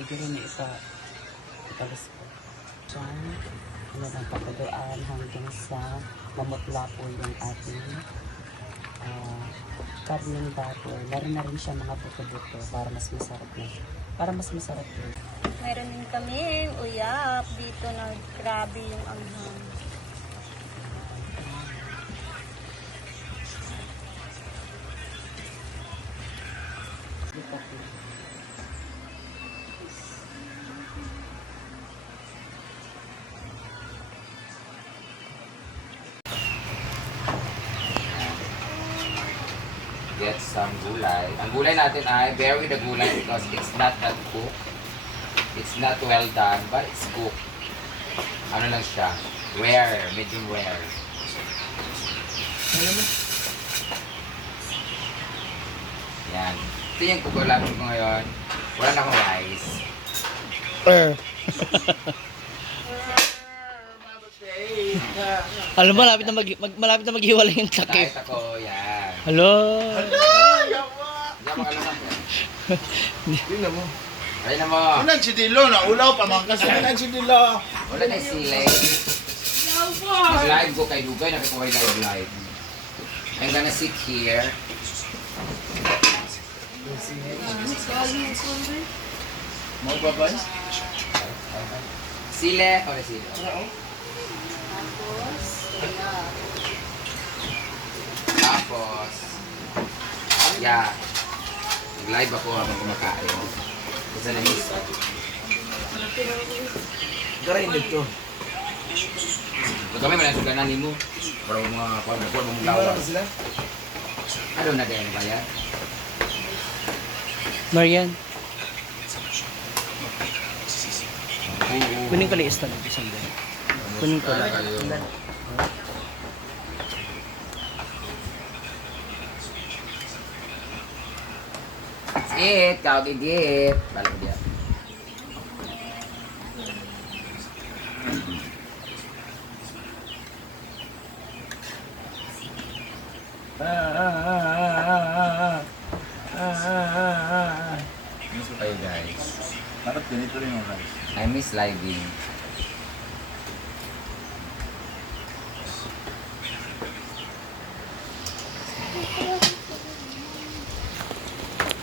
Igiri na italis ko. Diyan, ano lang papaduan hanggang sa mamutla po yung ating karneng baboy. Meron na rin siya mga buto-buto para mas masarap na. Para mas masarap din. Meron din kami uyap dito na grabe yung anghang. Dito po. Get some gulay. Ang gulay natin ay bear with the gulay because it's not that cooked. It's not well done, but it's cooked. Ano lang siya? Rare, medium rare. Yan. Ito yung kukulamin ko ngayon. Wala na akong rice. Alam mo, malapit na maghiwalay yung sakit. Kahit ako, yan. Hello? Diyan mo ka naman. Tingnan mo. Ayun na mo. Ano si Dilo? Naulaw pa man kasi. Ano si Dilo? Wala na yung sili. Live ko kay Dugay. Nakita ko kay live. I'm gonna sit here. Mau babay? Sile. Okay, sile. Tapos, yeah. Nag-live ako habang kumakain. Isa na miss. Garay dito. Pag kami malasog ka na mo. Para mga pag-record mong lawas. Ano na din ba yan? Marian, Oo. kunin ko lang istan ng isang din. Kunin ko lang. That's it. Kawag idip. Balik dia. Miss ko kayo guys. Dapat ganito rin yung guys. I miss living.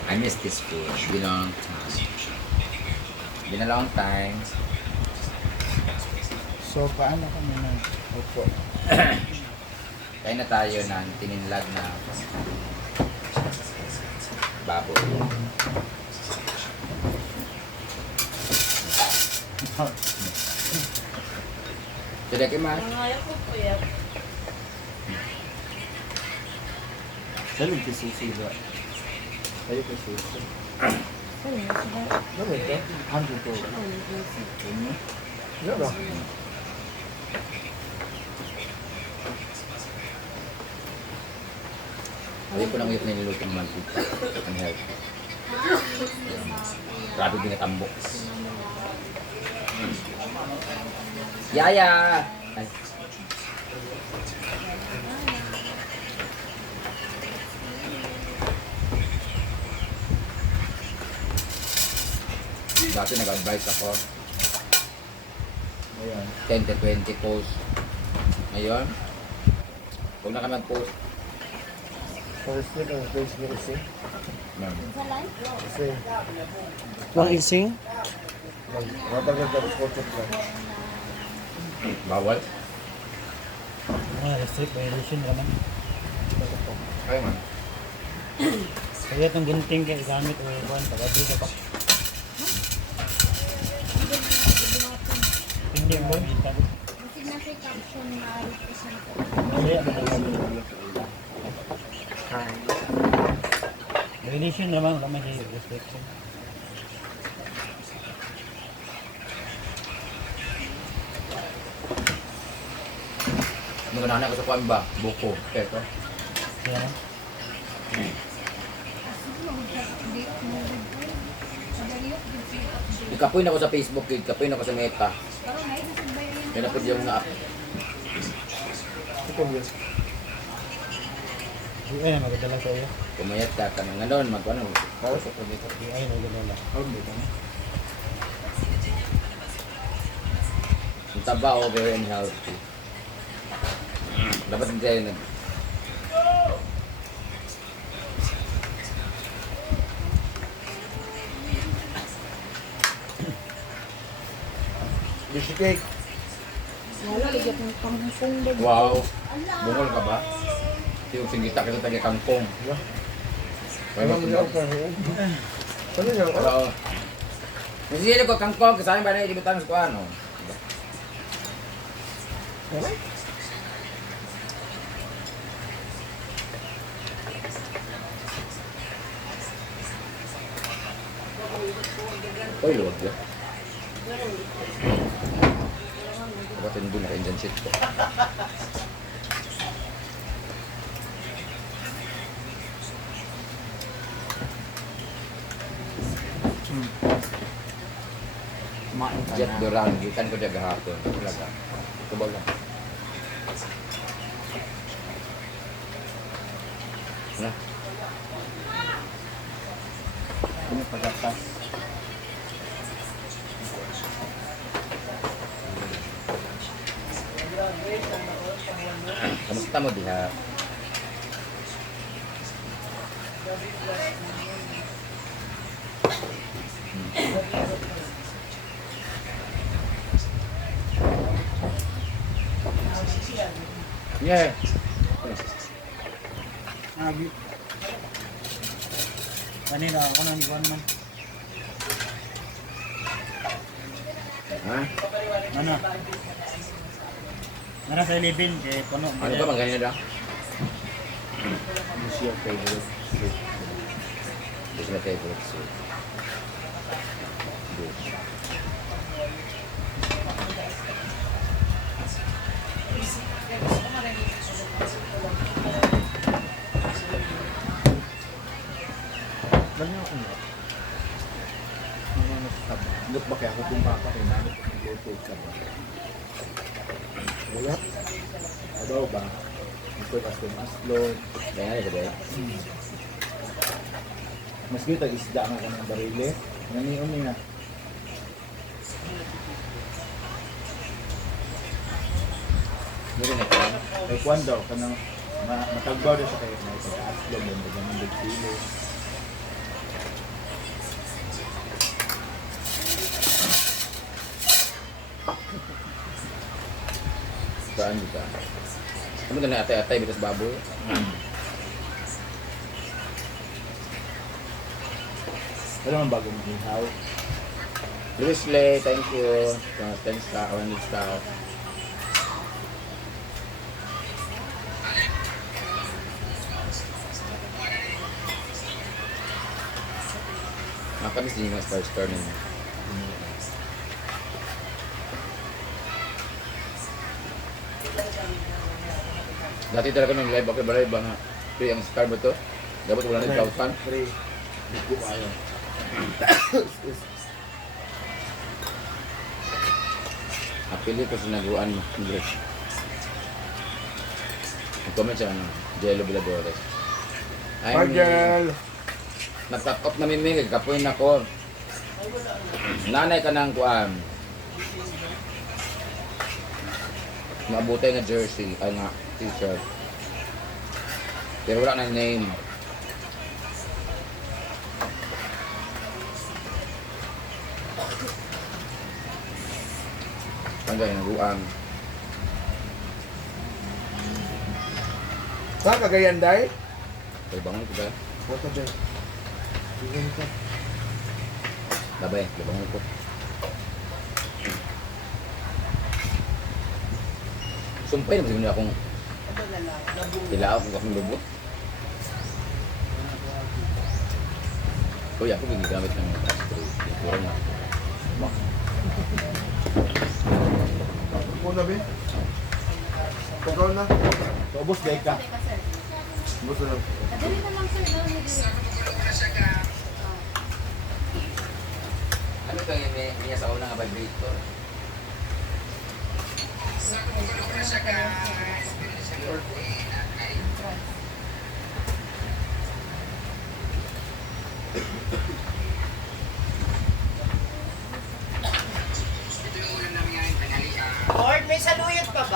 I miss this food. Been a long time. Been a long time. So, paano kami upo? Kaya na tayo ng tininlag na baboy. Sudah kemas. Nangayak ko uyap. Saling kisusi ba? Tayo kisusi. Saan yun? Ano ito? Hando to. Ano? Ano ba? Ayaw ko lang uyap na niluto ng mantika. Ang health. Grabe binatambok. Yaya! Ay. Dati nag-advise ako. Ayan. 10 to 20 posts. Ngayon, huwag na kami mag-post. First week or Facebook kasi? Ma'am. Kasi, Wang ising? matagal ka photo ka. Bawal? Restrict violation naman. Ay man. Kaya itong gunting kayo gamit o kuhan, pag-abri ka pa. Hindi mo, hinta ko. Kasi nasa caption na represent ko. Kaya, violation naman, wala man siya restriction. Ano ka na ko sa kuwan ba? Buko. Pero Kaya na. ikapoy na ko sa Facebook, ikapoy na ko sa Meta. Kaya na po yung na-up. Ito yun. Ay, magdala sa iyo. Kumayat ka ka ng ganon, mag-ano. Para sa pagkita. Ay, magdala. Huwag dito na. taba o very unhealthy. Dapat hindi tayo nag... Dish cake. Wow! Bungol ka ba? Yung singgita kita taga kangkong. Kaya Ano niya matulog. ako? Ano niya ako? Oo. Nasisili ko kangkong, kasama ba na ilibutan sa kuano? Ano? Uy, huwag yan. Dapat hindi naka-engine shit ko. Kumain ka Jet na. Duran, gitan ko dyan gahapon. Talaga. Ito ba lang? Ano? Ano pagkatas? Kamusta mo diha? Yeah. Agi. Kanina ako nang iguan man. Ha? Ano? Nara sa 11 kay puno. Ano ba bang ganyan daw? Ano siya favorite? This is my favorite soup. Dish. Ganyan ako na. Ano nasasabi? Look ba kaya ako kung baka rin ano kung luto ka ba? Wala. Ano ba? Gusto kasi maslog. Kaya ito ba? Mas kita isda nga ka ng barili. Naniyon niya. Meron na ito. Kay Kwan daw, kanang matagbaw daw siya kayo na pagka-aslog yung dagang ng kilo. Saan dito? Ano ka na atay-atay bitas baboy? Ano ang bagong ihaw? Luis Lay, thank you. 10 star, 1 star. Nakakamiss din yung mga star ninyo. Dati talaga nung live ako, balay ba nga? Free ang star ba to? Dapat 100,000. Free. Buko kayo. Apili ko sa naguan mo. English. Nag-comment siya, ano, Jello Viladores. Margel! Nag-cut off na mimig, kapoy na ko. Nanay ka ng kuan. Maabutay nga jersey, ay nga, t-shirt. Pero wala na name. Ano gaya, naguan. Saan Cagayan, Day? Kaya bangon ko ba? What a day. Bigyan ka. Labay, labangon ko. Sumpay naman siguro akong tilao kung akong lubot. Kuya, ako gigamit ng puro na. Muna, be. Pagkaw na. Paubos, day ka. Ubos na lang. Kadali na lang sir. Ano ito yung niya sa unang vibrator?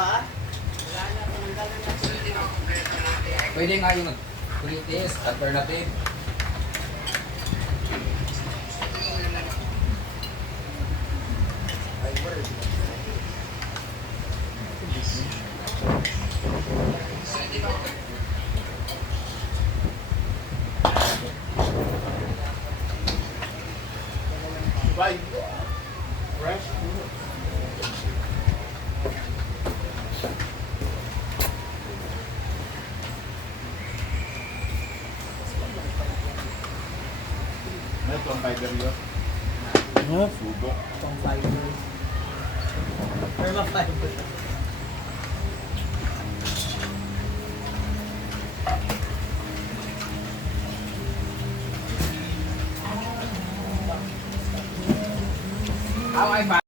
ba? Wala na, tinanggal na natin. Pwede nga yung kulitis, alternative. Bye. Fresh. May itong fiber yun. Ano? Subok. Itong fiber. Perma fiber. How I